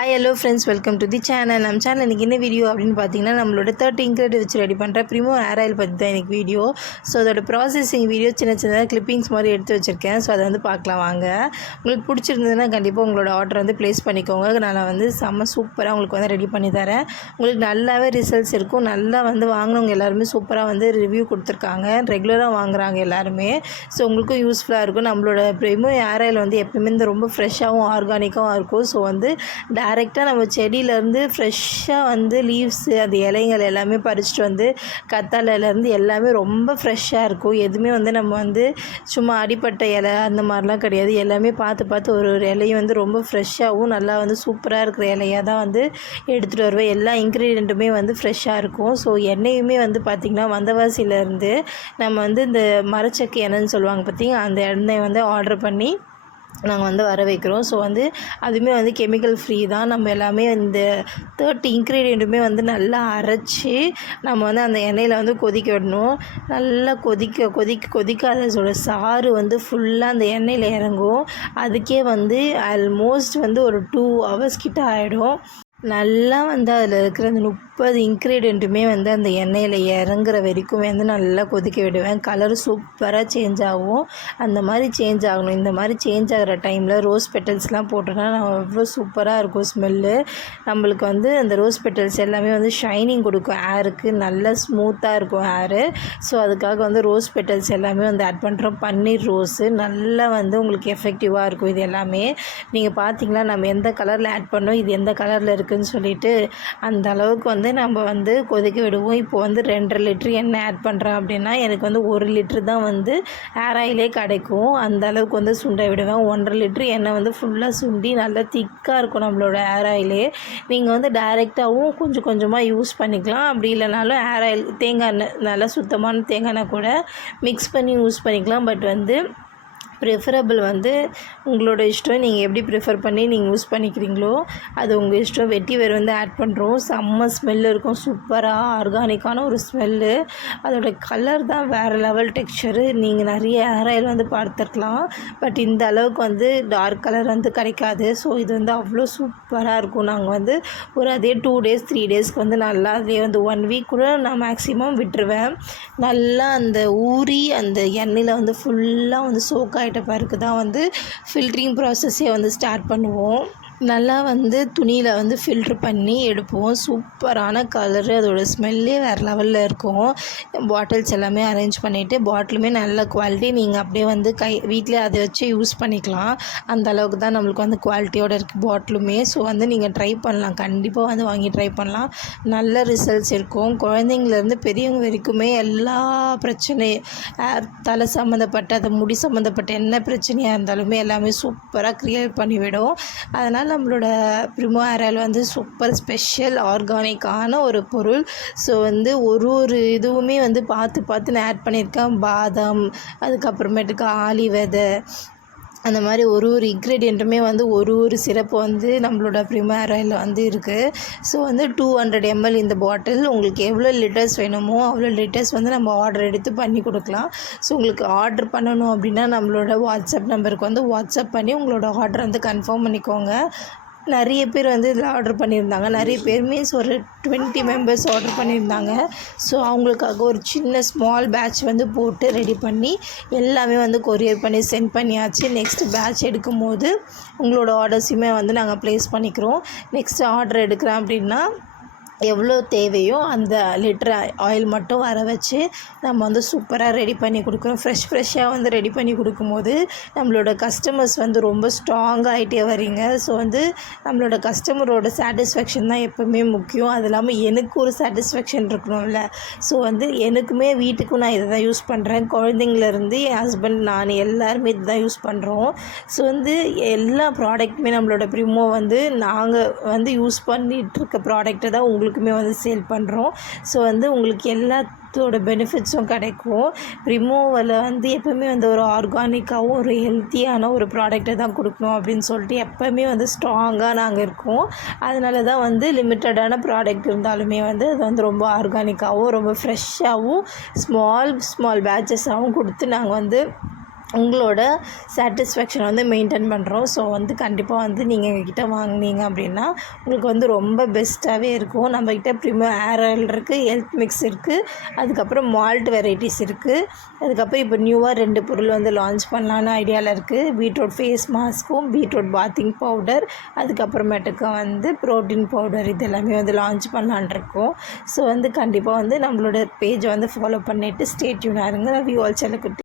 Hi hello friends, welcome to the channel. நம்ம channel இன்றைக்கி என்ன வீடியோ அப்படின்னு பார்த்தீங்கன்னா, நம்மளோட 30 இன்க்ரீடியன்ட் வச்சு ரெடி பண்ணுற ப்ரிமோ ஹேர் ஆயில் பற்றி தான் எனக்கு வீடியோ. ஸோ அதோட ப்ராசஸிங் வீடியோ சின்னதாக கிளிப்பிங்ஸ் மாதிரி எடுத்து வச்சுருக்கேன். ஸோ அதை வந்து பார்க்கலாம் வாங்க. உங்களுக்கு பிடிச்சிருந்ததுன்னா கண்டிப்பாக உங்களோட ஆர்டர் வந்து ப்ளேஸ் பண்ணிக்கோங்க. நான் வந்து செம்ம சூப்பராக உங்களுக்கு வந்து ரெடி பண்ணி தரேன். உங்களுக்கு நல்லாவே ரிசல்ட்ஸ் இருக்கும். நல்லா வந்து வாங்கினவங்க எல்லாருமே சூப்பராக வந்து ரிவ்யூ கொடுத்துருக்காங்க. ரெகுலராக வாங்குறாங்க எல்லாருமே. ஸோ உங்களுக்கும் யூஸ்ஃபுல்லாக இருக்கும். நம்மளோட ப்ரிமோ ஹேர் ஆயில் வந்து எப்பவுமே இந்த ரொம்ப ஃப்ரெஷ்ஷாகவும் ஆர்கானிக்காகவும் இருக்கும். ஸோ வந்து டைரெக்டாக நம்ம செடியிலேருந்து ஃப்ரெஷ்ஷாக வந்து லீவ்ஸு அது இலைங்கள் எல்லாமே பறிச்சுட்டு வந்து கத்தாழையிலேருந்து எல்லாமே ரொம்ப ஃப்ரெஷ்ஷாக இருக்கும். எதுவுமே வந்து நம்ம வந்து சும்மா அடிப்பட்ட இலை அந்த மாதிரிலாம் கிடையாது. எல்லாமே பார்த்து ஒரு இலையும் வந்து ரொம்ப ஃப்ரெஷ்ஷாகவும் நல்லா வந்து சூப்பராக இருக்கிற இலையாக தான் வந்து எடுத்துகிட்டு வருவேன். எல்லா இன்க்ரீடியண்ட்டுமே வந்து ஃப்ரெஷ்ஷாக இருக்கும். ஸோ எண்ணெயுமே வந்து பார்த்திங்கன்னா வந்தவாசியிலேருந்து நம்ம வந்து இந்த மரச்சக்கு எண்ணெய்ன்னு சொல்லுவாங்க பார்த்திங்க, அந்த எண்ணெய் வந்து ஆர்டர் பண்ணி நாங்கள் வந்து வர வைக்கிறோம். ஸோ வந்து அதுவுமே வந்து கெமிக்கல் ஃப்ரீ தான். நம்ம எல்லாமே இந்த 30 இன்க்ரீடியண்ட்டுமே வந்து நல்லா அரைச்சி நம்ம வந்து அந்த எண்ணெயில் வந்து கொதிக்க விடணும். நல்லா கொதிக்க அதோட சாறு வந்து ஃபுல்லாக அந்த எண்ணெயில் இறங்கும். அதுக்கே வந்து ஆல்மோஸ்ட் வந்து ஒரு 2 hours கிட்ட ஆகிடும். நல்லா வந்து அதில் இருக்கிற அந்த 30 இன்க்ரீடியண்ட்டுமே வந்து அந்த எண்ணெயில் இறங்குற வரைக்கும் வந்து நல்லா கொதிக்க விடுவேன். கலர் சூப்பராக சேஞ்ச் ஆகும். அந்த மாதிரி சேஞ்ச் ஆகணும். இந்த மாதிரி சேஞ்ச் ஆகிற டைமில் ரோஸ் பெட்டல்ஸ்லாம் போட்டோன்னா அவ்வளோ சூப்பராக இருக்கும் ஸ்மெல்லு. நம்மளுக்கு வந்து அந்த ரோஸ் பெட்டல்ஸ் எல்லாமே வந்து ஷைனிங் கொடுக்கும் ஹேருக்கு. நல்லா ஸ்மூத்தாக இருக்கும் ஹேரு. ஸோ அதுக்காக வந்து ரோஸ் பெட்டல்ஸ் எல்லாமே வந்து ஆட் பண்ணுறோம். பன்னீர் ரோஸு நல்லா வந்து உங்களுக்கு எஃபெக்டிவாக இருக்கும். இது எல்லாமே நீங்கள் பார்த்தீங்களா, நம்ம எந்த கலரில் ஆட் பண்ணோம், இது எந்த கலரில் இருக்குதுன்னு சொல்லிட்டு அந்த அளவுக்கு வந்து நம்ம வந்து கொதிக்க விடுவோம். இப்போ வந்து 2.5 லிட்டர் எண்ணெய் ஆட் பண்ணுறேன் அப்படின்னா எனக்கு வந்து 1 லிட்டர் தான் வந்து ஹேர் ஆயிலே கிடைக்கும். அந்த அளவுக்கு வந்து சுண்ட விடுவேன். 1.5 லிட்டர் எண்ணெய் வந்து ஃபுல்லாக சுண்டி நல்லா திக்காக இருக்கும் நம்மளோட ஹேர் ஆயிலே. நீங்கள் வந்து டைரெக்டாகவும் கொஞ்சமாக யூஸ் பண்ணிக்கலாம். அப்படி இல்லைனாலும் ஹேர் ஆயில் தேங்காய் எண்ணெய் நல்லா சுத்தமான தேங்காய் எண்ணெய் கூட மிக்ஸ் பண்ணி யூஸ் பண்ணிக்கலாம். பட் வந்து ப்ரிஃபரபிள் வந்து உங்களோட இஷ்டம். நீங்கள் எப்படி ப்ரிஃபர் பண்ணி நீங்கள் யூஸ் பண்ணிக்கிறீங்களோ அது உங்கள் இஷ்டம். வெட்டி வேறு வந்து ஆட் பண்ணுறோம். செம்ம ஸ்மெல் இருக்கும். சூப்பராக ஆர்கானிக்கான ஒரு ஸ்மெல்லு. அதோட கலர் தான் வேறு லெவல் டெக்ஸ்சரு. நீங்கள் நிறைய ஹேர் ஆயில் வந்து பார்த்துருக்கலாம். பட் இந்த அளவுக்கு வந்து டார்க் கலர் வந்து கிடைக்காது. ஸோ இது வந்து அவ்வளோ சூப்பராக இருக்கும். நாங்கள் வந்து ஒரு அதே 2 days 3 daysக்கு வந்து நல்லா அதே வந்து 1 week கூட நான் மேக்ஸிமம் விட்டுருவேன். நல்லா அந்த ஊறி அந்த எண்ணெயில் வந்து ஃபுல்லாக வந்து சோக்காக பிறகு தான் வந்து ஃபில்ட்ரிங் ப்ராசஸே வந்து ஸ்டார்ட் பண்ணுவோம். நல்லா வந்து துணியில் வந்து ஃபில்ட்ரு பண்ணி எடுப்போம். சூப்பரான கலரு, அதோடய ஸ்மெல்லே வேறு லெவலில் இருக்கும். பாட்டில்ஸ் எல்லாமே அரேஞ்ச் பண்ணிவிட்டு பாட்டிலுமே நல்ல குவாலிட்டி. நீங்கள் அப்படியே வந்து வீட்டிலே அதை வச்சு யூஸ் பண்ணிக்கலாம். அந்த அளவுக்கு தான் நம்மளுக்கு வந்து குவாலிட்டியோடு இருக்குது பாட்டிலுமே. ஸோ வந்து நீங்கள் ட்ரை பண்ணலாம். கண்டிப்பாக வந்து வாங்கி ட்ரை பண்ணலாம். நல்ல ரிசல்ட்ஸ் இருக்கும். குழந்தைங்கலேருந்து பெரியவங்க வரைக்குமே எல்லா பிரச்சனையும் தலை சம்மந்தப்பட்ட அந்த முடி சம்மந்தப்பட்ட என்ன பிரச்சனையாக இருந்தாலுமே எல்லாமே சூப்பராக க்ளியர் பண்ணிவிடும். அதனால் நம்மளோட ப்ரிமோ ஹேர் ஆயில் வந்து சூப்பர் ஸ்பெஷல் ஆர்கானிக்கான ஒரு பொருள். ஸோ வந்து ஒரு இதுவுமே வந்து பார்த்து நான் ஆட் பண்ணியிருக்கேன். பாதாம், அதுக்கப்புறமேட்டுக்கு ஆலி விதை, அந்த மாதிரி ஒரு இன்க்ரீடியண்ட்டுமே வந்து ஒரு சிறப்பு வந்து நம்மளோட ப்ரிமோ ஹேர் ஆயிலில் வந்து இருக்குது. ஸோ வந்து 200 ml இந்த பாட்டில். உங்களுக்கு எவ்வளோ லிட்டர்ஸ் வேணுமோ அவ்வளோ லிட்டர்ஸ் வந்து நம்ம ஆர்டர் எடுத்து பண்ணி கொடுக்கலாம். ஸோ உங்களுக்கு ஆர்டர் பண்ணணும் அப்படின்னா நம்மளோட வாட்ஸ்அப் நம்பருக்கு வந்து வாட்ஸ்அப் பண்ணி உங்களோட ஆர்டர் வந்து கன்ஃபார்ம் பண்ணிக்கோங்க. நிறைய பேர் வந்து இதில் ஆர்டர் பண்ணியிருந்தாங்க. நிறைய பேர் மீன்ஸ் ஒரு 20 members ஆர்டர் பண்ணியிருந்தாங்க. ஸோ அவங்களுக்காக ஒரு சின்ன ஸ்மால் பேட்ச் வந்து போட்டு ரெடி பண்ணி எல்லாமே வந்து கொரியர் பண்ணி சென்ட் பண்ணியாச்சு. நெக்ஸ்ட் பேட்ச் எடுக்கும் போது உங்களோட ஆர்டர்ஸுமே வந்து நாங்கள் ப்ளேஸ் பண்ணிக்கிறோம். நெக்ஸ்ட் ஆர்டர் எடுக்கிறேன் அப்படின்னா எவ்வளோ தேவையோ அந்த லிட்டர் ஆயில் மட்டும் வர வச்சு நம்ம வந்து சூப்பராக ரெடி பண்ணி கொடுக்குறோம். ஃப்ரெஷ்ஷாக வந்து ரெடி பண்ணி கொடுக்கும்போது நம்மளோட கஸ்டமர்ஸ் வந்து ரொம்ப ஸ்ட்ராங்காக ஆகிட்டே வரீங்க. ஸோ வந்து நம்மளோட கஸ்டமரோட சாட்டிஸ்ஃபேக்ஷன் தான் எப்போவுமே முக்கியம். அது இல்லாமல் எனக்கு ஒரு சாட்டிஸ்ஃபேக்ஷன் இருக்கணும்ல. ஸோ வந்து எனக்குமே வீட்டுக்கும் நான் இதை தான் யூஸ் பண்ணுறேன். குழந்தைங்கலேருந்து என் ஹஸ்பண்ட் நான் எல்லாருமே இது தான் யூஸ் பண்ணுறோம். ஸோ வந்து எல்லா ப்ராடக்ட்டுமே நம்மளோட ப்ரிமோ வந்து நாங்கள் வந்து யூஸ் பண்ணிகிட்ருக்க ப்ராடக்ட்டை தான் உங்களுக்குமே வந்து சேல் பண்ணுறோம். ஸோ வந்து உங்களுக்கு எல்லாத்தோட பெனிஃபிட்ஸும் கிடைக்கும். ப்ரிமோவில் வந்து எப்போவுமே வந்து ஒரு ஆர்கானிக்காகவும் ஒரு ஹெல்த்தியான ஒரு ப்ராடக்டை தான் கொடுக்கணும் அப்படின்னு சொல்லிட்டு எப்போவுமே வந்து ஸ்ட்ராங்காக நாங்கள் இருக்கோம். அதனால தான் வந்து லிமிட்டடான ப்ராடக்ட் இருந்தாலுமே வந்து அது வந்து ரொம்ப ஆர்கானிக்காகவும் ரொம்ப ஃப்ரெஷ்ஷாகவும் ஸ்மால் பேட்சஸாகவும் கொடுத்து நாங்கள் வந்து உங்களோட சாட்டிஸ்ஃபேக்ஷன் வந்து மெயின்டைன் பண்ணுறோம். ஸோ வந்து கண்டிப்பாக வந்து நீங்கள் எங்ககிட்ட வாங்குனீங்க அப்படின்னா உங்களுக்கு வந்து ரொம்ப பெஸ்ட்டாகவே இருக்கும். நம்மக்கிட்ட ப்ரிமோ ஹேர் ஆயில் இருக்குது, ஹெல்த் மிக்ஸ் இருக்குது, அதுக்கப்புறம் மால்ட் வெரைட்டிஸ் இருக்குது. அதுக்கப்புறம் இப்போ நியூவாக 2 பொருள் வந்து லான்ச் பண்ணலான்னு ஐடியாவில் இருக்குது. பீட்ரூட் ஃபேஸ் மாஸ்க்கும் பீட்ரூட் பாத்திங் பவுடர், அதுக்கப்புறமேட்டுக்கு வந்து ப்ரோட்டீன் பவுடர், இது எல்லாமே வந்து லான்ச் பண்ணலான் இருக்கோம். ஸோ வந்து கண்டிப்பாக வந்து நம்மளோட பேஜை வந்து ஃபாலோ பண்ணிவிட்டு ஸ்டே டியூனாக இருங்க. லவ் யூ ஆல் செல்லக்குட்டி.